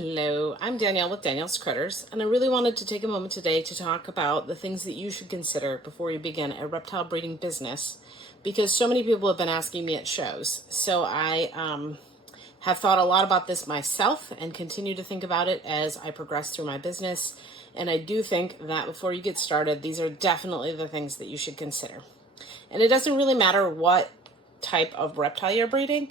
Hello, I'm Danielle with Danielle's Critters, and I really wanted to take a moment today to talk about the things that you should consider before you begin a reptile breeding business, because so many people have been asking me at shows. So I have thought a lot about this myself and continue to think about it as I progress through my business. And I do think that before you get started, these are definitely the things that you should consider. And it doesn't really matter what type of reptile you're breeding.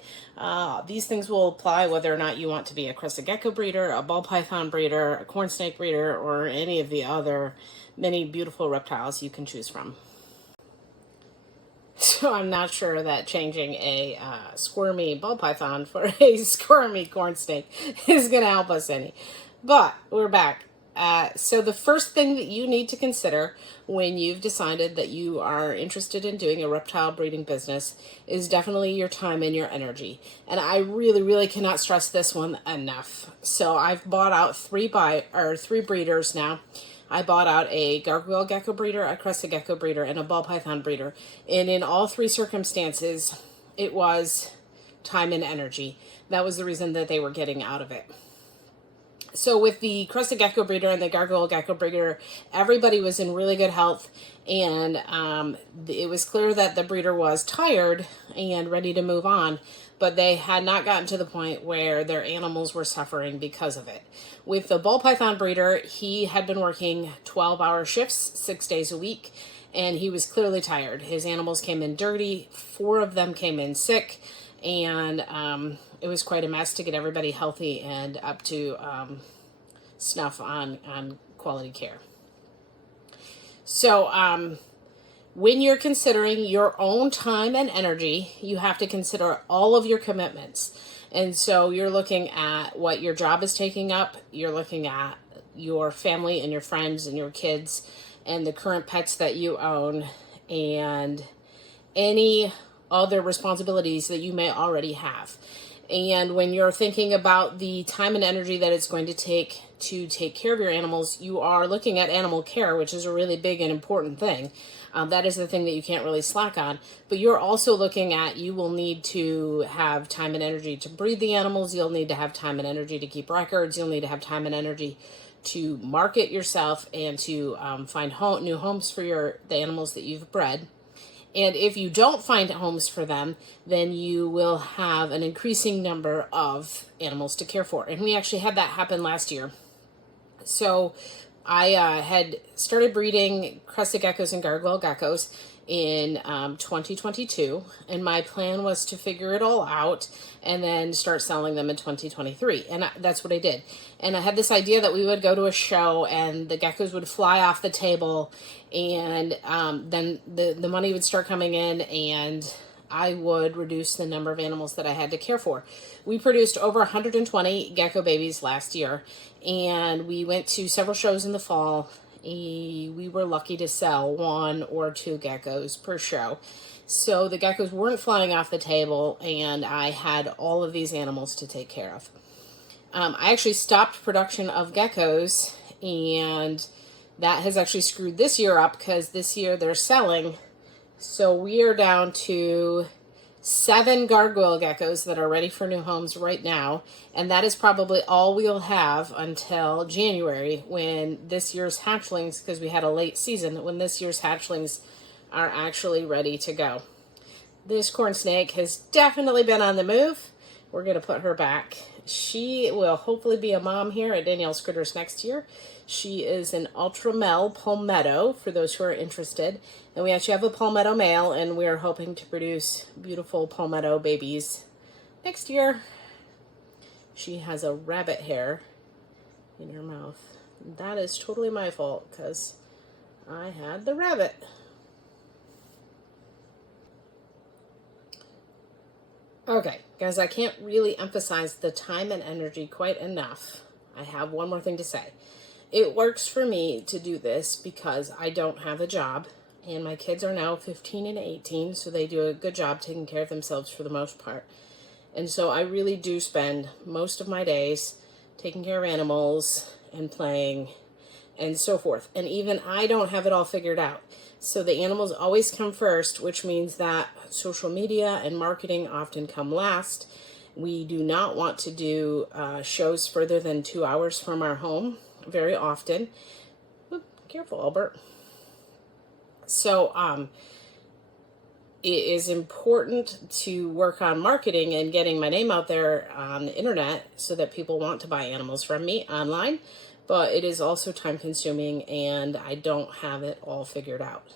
These things will apply whether or not you want to be a crested gecko breeder, a ball python breeder, a corn snake breeder, or any of the other many beautiful reptiles you can choose from. So I'm not sure that changing a squirmy ball python for a squirmy corn snake is going to help us any. But we're back. So the first thing that you need to consider when you've decided that you are interested in doing a reptile breeding business is definitely your time and your energy. And I really, really cannot stress this one enough. So I've bought out three breeders now. I bought out a gargoyle gecko breeder, a crested gecko breeder, and a ball python breeder. And in all three circumstances, it was time and energy. That was the reason that they were getting out of it. So with the crested gecko breeder and the gargoyle gecko breeder, everybody was in really good health, and it was clear that the breeder was tired and ready to move on, but they had not gotten to the point where their animals were suffering because of it. With the ball python breeder, he had been working 12-hour shifts, 6 days a week, and he was clearly tired. His animals came in dirty, 4 of them came in sick, and it was quite a mess to get everybody healthy and up to snuff on quality care. So when you're considering your own time and energy, you have to consider all of your commitments. And so you're looking at what your job is taking up, you're looking at your family and your friends and your kids and the current pets that you own and any other responsibilities that you may already have. And when you're thinking about the time and energy that it's going to take care of your animals, you are looking at animal care, which is a really big and important thing. That is the thing that you can't really slack on. But you're also looking at, you will need to have time and energy to breed the animals. You'll need to have time and energy to keep records. You'll need to have time and energy to market yourself and to find new homes for the animals that you've bred. And if you don't find homes for them, then you will have an increasing number of animals to care for. And we actually had that happen last year. So I had started breeding crested geckos and gargoyle geckos in 2022, and my plan was to figure it all out and then start selling them in 2023, and that's what I did. And I had this idea that we would go to a show and the geckos would fly off the table, and then the money would start coming in, and I would reduce the number of animals that I had to care for. We produced over 120 gecko babies last year, and we went to several shows in the fall. We were lucky to sell 1 or 2 geckos per show. So the geckos weren't flying off the table, and I had all of these animals to take care of. I actually stopped production of geckos, and that has actually screwed this year up because this year they're selling. So we are down to 7 gargoyle geckos that are ready for new homes right now, and that is probably all we'll have until January, when this year's hatchlings, because we had a late season, when this year's hatchlings are actually ready to go. This corn snake has definitely been on the move. We're going to put her back. She will hopefully be a mom here at Danielle's Critters next year. She is an ultramel palmetto, for those who are interested. And we actually have a palmetto male, and we are hoping to produce beautiful palmetto babies next year. She has a rabbit hair in her mouth. That is totally my fault, because I had the rabbit. Okay, guys, I can't really emphasize the time and energy quite enough. I have one more thing to say. It works for me to do this because I don't have a job, and my kids are now 15 and 18, so they do a good job taking care of themselves for the most part. And so I really do spend most of my days taking care of animals and playing and so forth. And even I don't have it all figured out. So the animals always come first, which means that social media and marketing often come last. We do not want to do shows further than 2 hours from our home very often. Oop, careful, Albert. So it is important to work on marketing and getting my name out there on the internet so that people want to buy animals from me online, but it is also time consuming and I don't have it all figured out.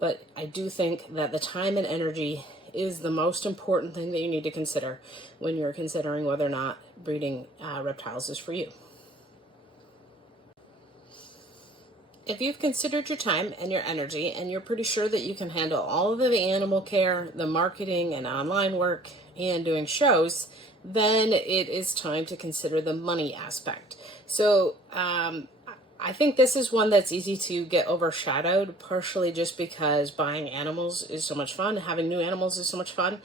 But I do think that the time and energy is the most important thing that you need to consider when you're considering whether or not breeding reptiles is for you. If you've considered your time and your energy and you're pretty sure that you can handle all of the animal care, the marketing and online work, and doing shows, then it is time to consider the money aspect. So I think this is one that's easy to get overshadowed, partially just because buying animals is so much fun, having new animals is so much fun.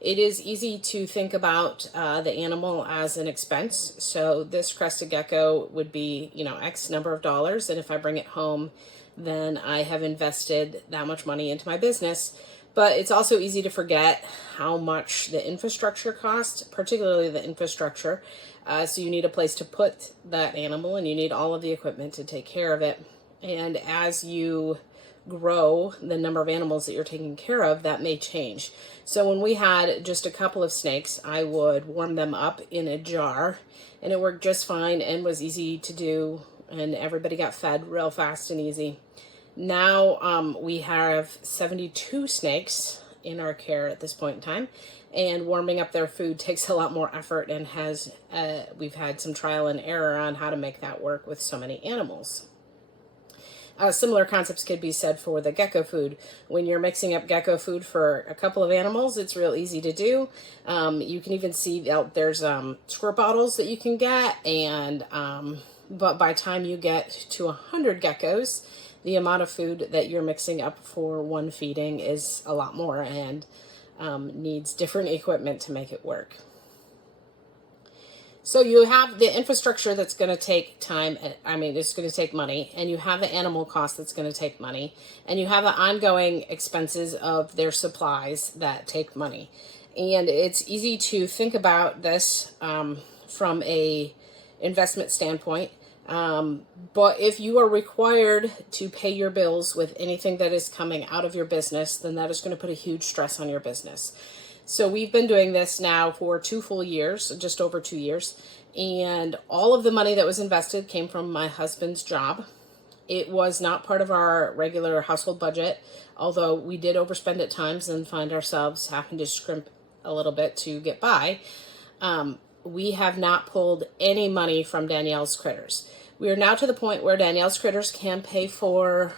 It is easy to think about the animal as an expense. So this crested gecko would be, X number of dollars. And if I bring it home, then I have invested that much money into my business. But it's also easy to forget how much the infrastructure costs, particularly the infrastructure. So you need a place to put that animal and you need all of the equipment to take care of it. And as you grow the number of animals that you're taking care of, that may change. So when we had just a couple of snakes, I would warm them up in a jar and it worked just fine and was easy to do, and everybody got fed real fast and easy. Now we have 72 snakes in our care at this point in time, and warming up their food takes a lot more effort and we've had some trial and error on how to make that work with so many animals. Similar concepts could be said for the gecko food. When you're mixing up gecko food for a couple of animals, it's real easy to do. You can even see there's squirt bottles that you can get, and but by the time you get to 100 geckos, the amount of food that you're mixing up for one feeding is a lot more and needs different equipment to make it work. So you have the infrastructure that's going to take time. It's going to take money, and you have the animal cost that's going to take money, and you have the ongoing expenses of their supplies that take money. And it's easy to think about this from a investment standpoint. But if you are required to pay your bills with anything that is coming out of your business, then that is going to put a huge stress on your business. So we've been doing this now for 2 full years, just over 2 years, and all of the money that was invested came from my husband's job. It was not part of our regular household budget, although we did overspend at times and find ourselves having to scrimp a little bit to get by. We have not pulled any money from Danielle's Critters. We are now to the point where Danielle's Critters can pay for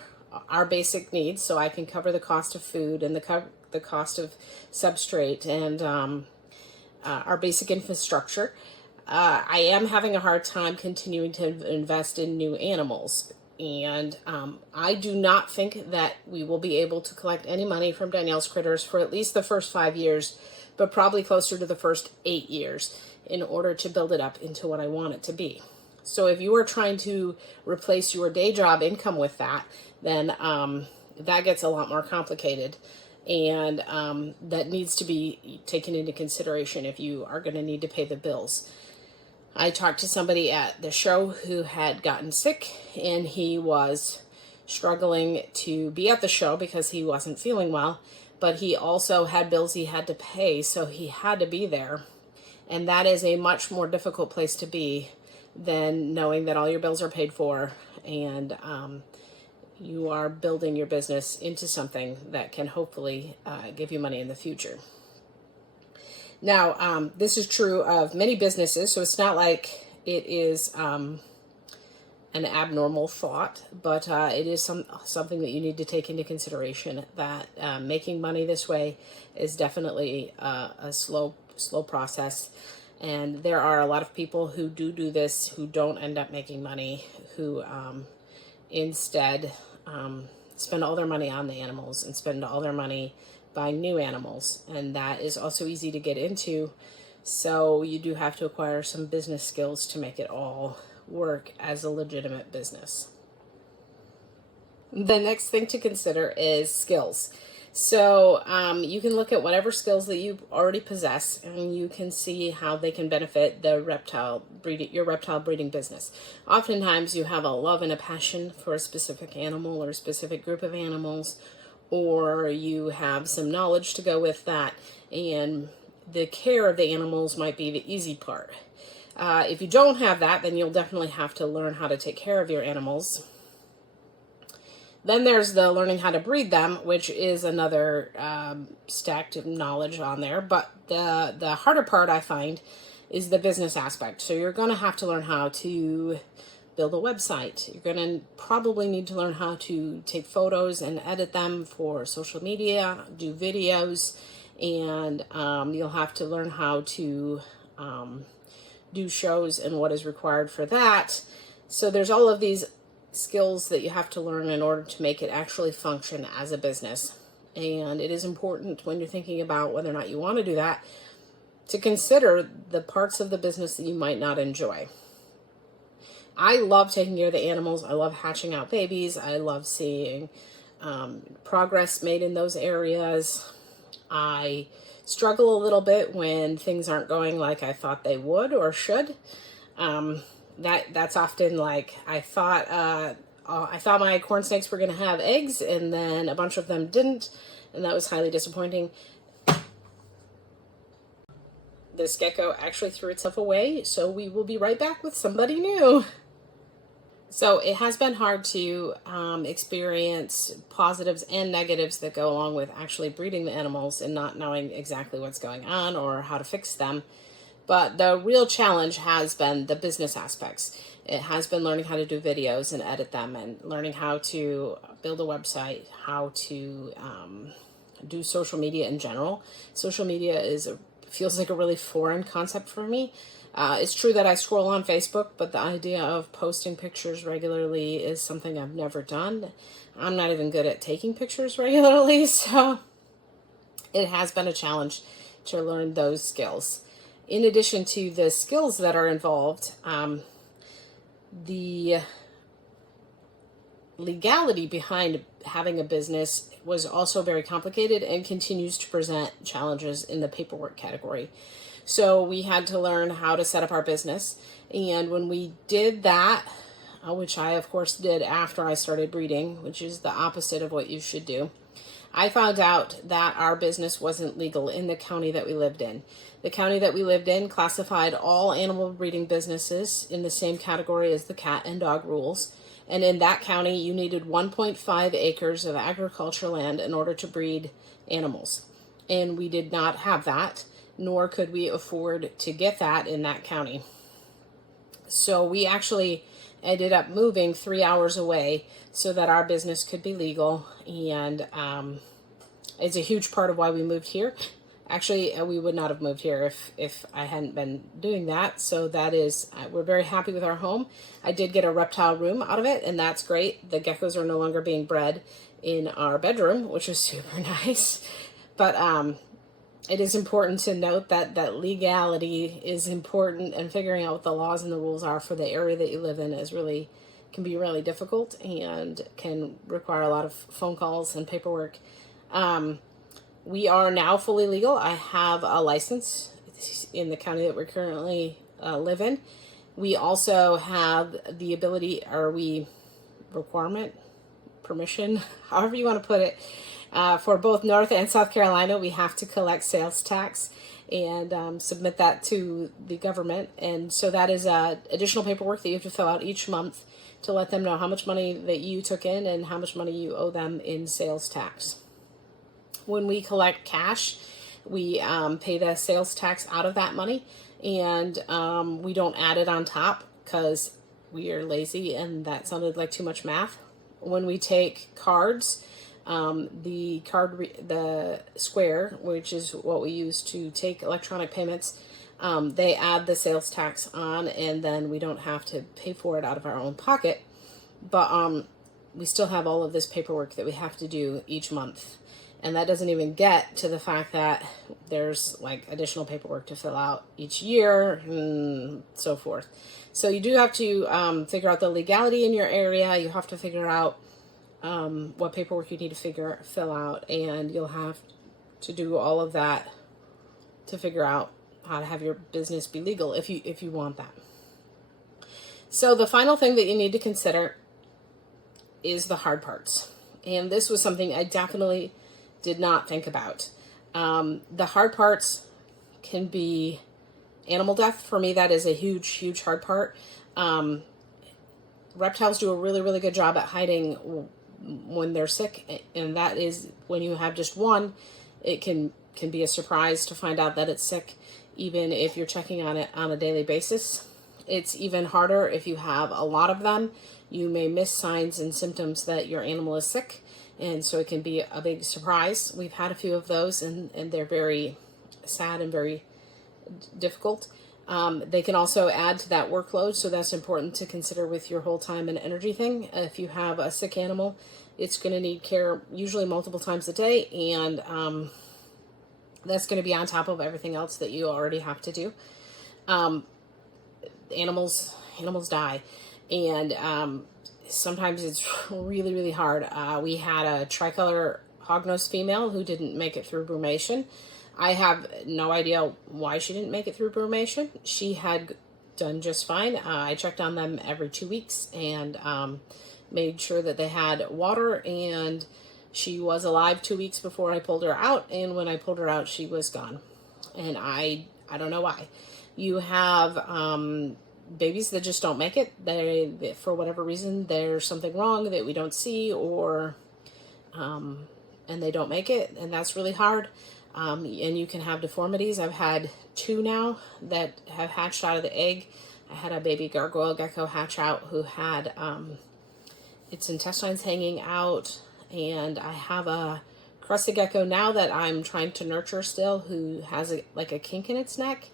our basic needs, so I can cover the cost of food and the cost of substrate and our basic infrastructure. I am having a hard time continuing to invest in new animals, and I do not think that we will be able to collect any money from Danielle's Critters for at least the first 5 years, but probably closer to the first 8 years in order to build it up into what I want it to be. So if you are trying to replace your day job income with that, then that gets a lot more complicated. And that needs to be taken into consideration if you are going to need to pay the bills. I talked to somebody at the show who had gotten sick, and he was struggling to be at the show because he wasn't feeling well, but he also had bills he had to pay, so he had to be there. And that is a much more difficult place to be than knowing that all your bills are paid for and you are building your business into something that can hopefully give you money in the future. Now, this is true of many businesses, so it's not like it is an abnormal thought, but it is something that you need to take into consideration, that making money this way is definitely a slow process. And there are a lot of people who do this who don't end up making money, who instead spend all their money on the animals and spend all their money buying new animals. And that is also easy to get into. So you do have to acquire some business skills to make it all work as a legitimate business. The next thing to consider is skills. So you can look at whatever skills that you already possess, and you can see how they can benefit your reptile breeding business. Oftentimes, you have a love and a passion for a specific animal or a specific group of animals, or you have some knowledge to go with that, and the care of the animals might be the easy part. If you don't have that, then you'll definitely have to learn how to take care of your animals. Then there's the learning how to breed them, which is another stacked knowledge on there. But the harder part, I find, is the business aspect. So you're going to have to learn how to build a website. You're going to probably need to learn how to take photos and edit them for social media, do videos, and you'll have to learn how to do shows and what is required for that. So there's all of these skills that you have to learn in order to make it actually function as a business. And it is important when you're thinking about whether or not you want to do that to consider the parts of the business that you might not enjoy. I love taking care of the animals. I love hatching out babies. I love seeing progress made in those areas. I struggle a little bit when things aren't going like I thought they would or should. That's often like I thought my corn snakes were going to have eggs, and then a bunch of them didn't, and that was highly disappointing. This gecko actually threw itself away, so we will be right back with somebody new. So it has been hard to experience positives and negatives that go along with actually breeding the animals and not knowing exactly what's going on or how to fix them. But the real challenge has been the business aspects. It has been learning how to do videos and edit them, and learning how to build a website, how to do social media in general. Social media feels like a really foreign concept for me. It's true that I scroll on Facebook, but the idea of posting pictures regularly is something I've never done. I'm not even good at taking pictures regularly, so it has been a challenge to learn those skills. In addition to the skills that are involved, the legality behind having a business was also very complicated and continues to present challenges in the paperwork category. So we had to learn how to set up our business. And when we did that, which I of course did after I started breeding, which is the opposite of what you should do, I found out that our business wasn't legal in the county that we lived in. The county that we lived in classified all animal breeding businesses in the same category as the cat and dog rules. And in that county, you needed 1.5 acres of agricultural land in order to breed animals. And we did not have that, nor could we afford to get that in that county. So we actually ended up moving 3 hours away so that our business could be legal. And it's a huge part of why we moved here. Actually, we would not have moved here if I hadn't been doing that. So that is, we're very happy with our home. I did get a reptile room out of it, and that's great. The geckos are no longer being bred in our bedroom, which is super nice. But it is important to note that legality is important, and figuring out what the laws and the rules are for the area that you live in can be really difficult and can require a lot of phone calls and paperwork. We are now fully legal. I have a license in the county that we currently live in. We also have the ability, permission, however you want to put it, for both North and South Carolina. We have to collect sales tax and submit that to the government. And so that is additional paperwork that you have to fill out each month to let them know how much money that you took in and how much money you owe them in sales tax. When we collect cash, we pay the sales tax out of that money, and we don't add it on top because we are lazy and that sounded like too much math. When we take cards, the Square, which is what we use to take electronic payments, they add the sales tax on, and then we don't have to pay for it out of our own pocket. But we still have all of this paperwork that we have to do each month. And that doesn't even get to the fact that there's like additional paperwork to fill out each year and so forth. So you do have to figure out the legality in your area. You have to figure out what paperwork you need to fill out, and you'll have to do all of that to figure out how to have your business be legal if you want that. So the final thing that you need to consider is the hard parts. And this was something I definitely did not think about. The hard parts can be animal death. For me, that is a huge, huge hard part. Reptiles do a really, really good job at hiding when they're sick. And that is when you have just one, it can be a surprise to find out that it's sick, even if you're checking on it on a daily basis. It's even harder if you have a lot of them. You may miss signs and symptoms that your animal is sick, and so it can be a big surprise. We've had a few of those, and they're very sad and very difficult. They can also add to that workload, so that's important to consider with your whole time and energy thing. If you have a sick animal, it's going to need care usually multiple times a day, and that's going to be on top of everything else that you already have to do. Animals die, and sometimes it's really, really hard. We had a tricolor hognose female who didn't make it through brumation. I have no idea why she didn't make it through brumation. She had done just fine. I checked on them every 2 weeks and made sure that they had water, and she was alive 2 weeks before I pulled her out, and when I pulled her out, she was gone. And I don't know why. You have babies that just don't make it. They, for whatever reason, there's something wrong that we don't see, or and they don't make it, and that's really hard. And you can have deformities. I've had 2 now that have hatched out of the egg. I had a baby gargoyle gecko hatch out who had its intestines hanging out, and I have a crested gecko now that I'm trying to nurture still, who has like a kink in its neck,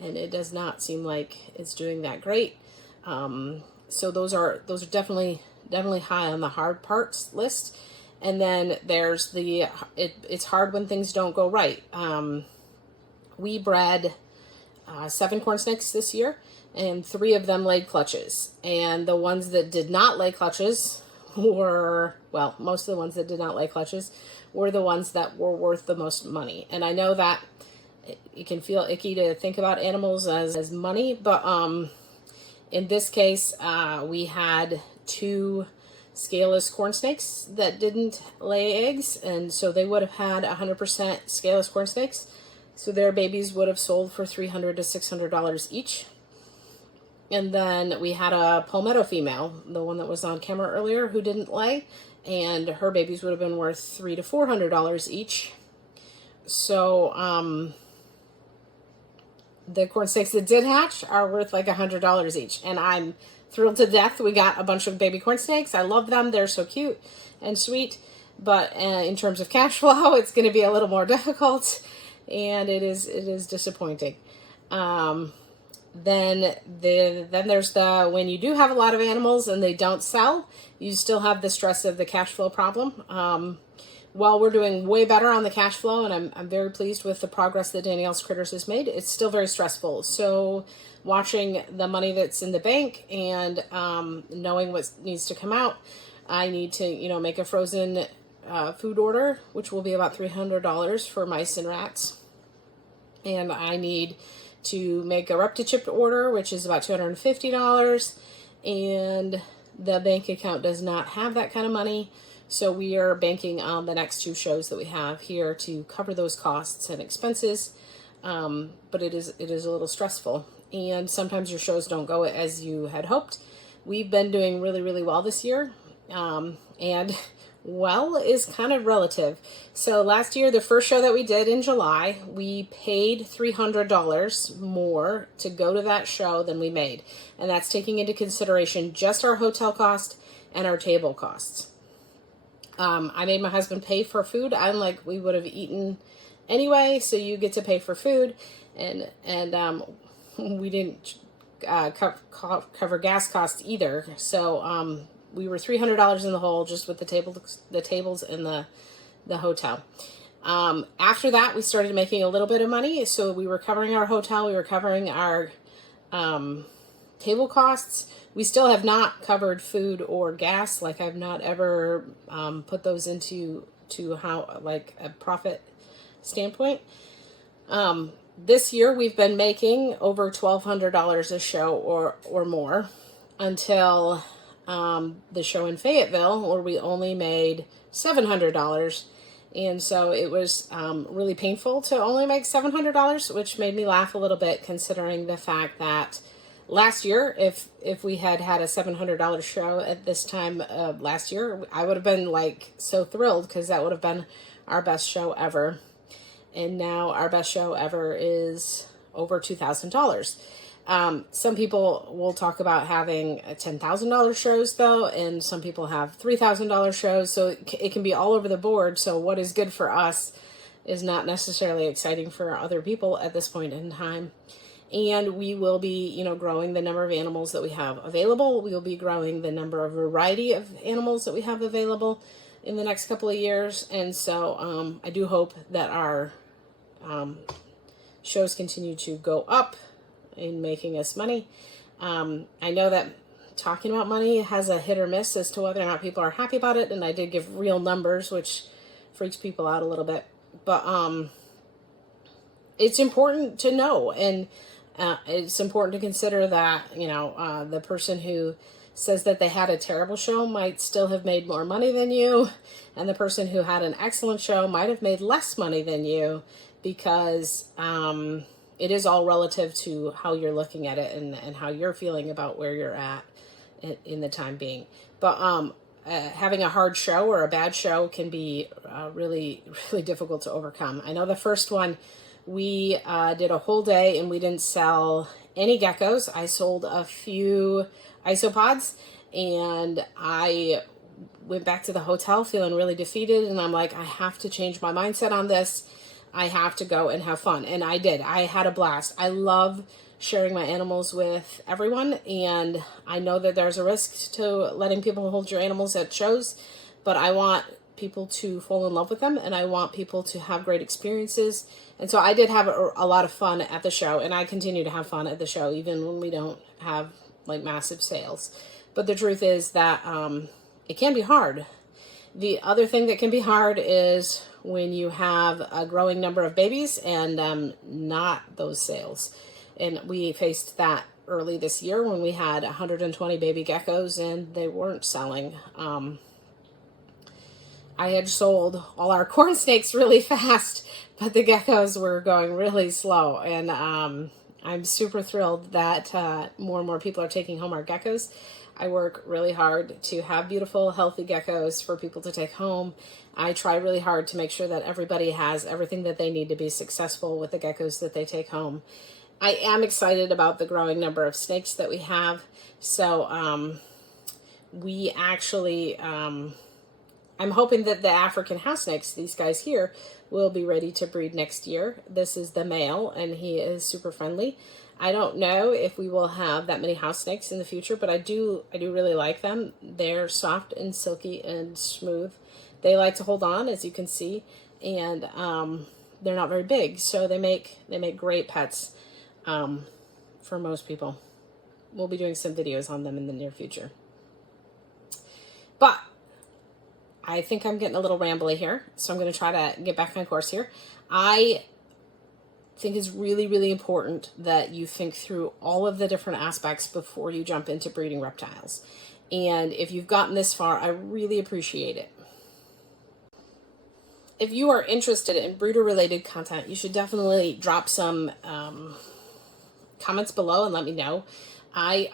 and it does not seem like it's doing that great. So those are definitely high on the hard parts list. And then there's it's hard when things don't go right. We bred 7 corn snakes this year, and 3 of them laid clutches. And the ones that did not lay clutches most of the ones that did not lay clutches were the ones that were worth the most money. And I know that it can feel icky to think about animals as money, but in this case, we had 2 scaleless corn snakes that didn't lay eggs, and so they would have had 100% scaleless corn snakes. So their babies would have sold for $300 to $600 each. And then we had a palmetto female, the one that was on camera earlier, who didn't lay, and her babies would have been worth $300 to $400 each. So the corn snakes that did hatch are worth like $100 each, and I'm thrilled to death. We got a bunch of baby corn snakes. I love them. They're so cute and sweet, but in terms of cash flow, it's going to be a little more difficult, and it is disappointing. Then there's when you do have a lot of animals and they don't sell, you still have the stress of the cash flow problem. While we're doing way better on the cash flow, and I'm very pleased with the progress that Danielle's Critters has made, it's still very stressful. So watching the money that's in the bank and knowing what needs to come out, I need to make a frozen food order, which will be about $300 for mice and rats. And I need to make a ReptiChip order, which is about $250. And the bank account does not have that kind of money. So we are banking on the next 2 shows that we have here to cover those costs and expenses. But it is a little stressful. And sometimes your shows don't go as you had hoped. We've been doing really, really well this year. And well is kind of relative. So last year, the first show that we did in July, we paid $300 more to go to that show than we made. And that's taking into consideration just our hotel cost and our table costs. I made my husband pay for food. I'm like, we would have eaten anyway, so you get to pay for food. And we didn't cover gas costs either. So we were $300 in the hole just with the tables and the hotel. After that, we started making a little bit of money. So we were covering our hotel. We were covering our table costs. We still have not covered food or gas. Like, I've not ever put those into how, like, a profit standpoint. This year we've been making over $1,200 a show or more, until the show in Fayetteville, where we only made $700. And so it was really painful to only make $700, which made me laugh a little bit, considering the fact that last year, if we had had a $700 show at this time last year, I would have been like so thrilled, because that would have been our best show ever. And now our best show ever is over $2,000. Some people will talk about having $10,000 shows though, and some people have $3,000 shows. So it can be all over the board. So what is good for us is not necessarily exciting for other people at this point in time. And we will be, growing the number of animals that we have available. We will be growing the number of variety of animals that we have available in the next couple of years. And so I do hope that our shows continue to go up in making us money. I know that talking about money has a hit or miss as to whether or not people are happy about it. And I did give real numbers, which freaks people out a little bit. But it's important to know. And it's important to consider that, the person who says that they had a terrible show might still have made more money than you. And the person who had an excellent show might have made less money than you, because it is all relative to how you're looking at it and how you're feeling about where you're at in the time being. But having a hard show or a bad show can be really, really difficult to overcome. I know the first one, we did a whole day and we didn't sell any geckos. I sold a few isopods, and I went back to the hotel feeling really defeated, and I'm like, I have to change my mindset on this. I have to go and have fun. And I did. I had a blast. I love sharing my animals with everyone, and I know that there's a risk to letting people hold your animals at shows, but I want people to fall in love with them, and I want people to have great experiences. And so I did have a lot of fun at the show, and I continue to have fun at the show even when we don't have like massive sales. But the truth is that it can be hard. The other thing that can be hard is when you have a growing number of babies and not those sales. And we faced that early this year when we had 120 baby geckos and they weren't selling. I had sold all our corn snakes really fast, but the geckos were going really slow. And I'm super thrilled that more and more people are taking home our geckos. I work really hard to have beautiful, healthy geckos for people to take home. I try really hard to make sure that everybody has everything that they need to be successful with the geckos that they take home. I am excited about the growing number of snakes that we have. So we actually, I'm hoping that the African house snakes, these guys here, will be ready to breed next year. This is the male, and he is super friendly. I don't know if we will have that many house snakes in the future, but I do really like them. They're soft and silky and smooth. They like to hold on, as you can see, and they're not very big, so they make great pets for most people. We'll be doing some videos on them in the near future. But I think I'm getting a little rambly here, so I'm going to try to get back on course here. I think it's really, really important that you think through all of the different aspects before you jump into breeding reptiles. And if you've gotten this far, I really appreciate it. If you are interested in breeder-related content, you should definitely drop some comments below and let me know. I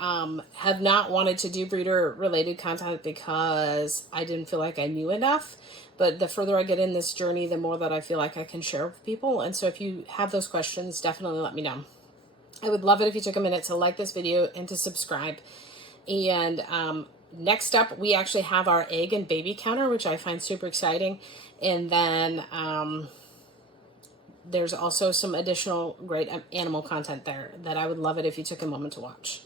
have not wanted to do breeder-related content because I didn't feel like I knew enough. But the further I get in this journey, the more that I feel like I can share with people. And so if you have those questions, definitely let me know. I would love it if you took a minute to like this video and to subscribe. And next up, we actually have our egg and baby counter, which I find super exciting. And then there's also some additional great animal content there that I would love it if you took a moment to watch.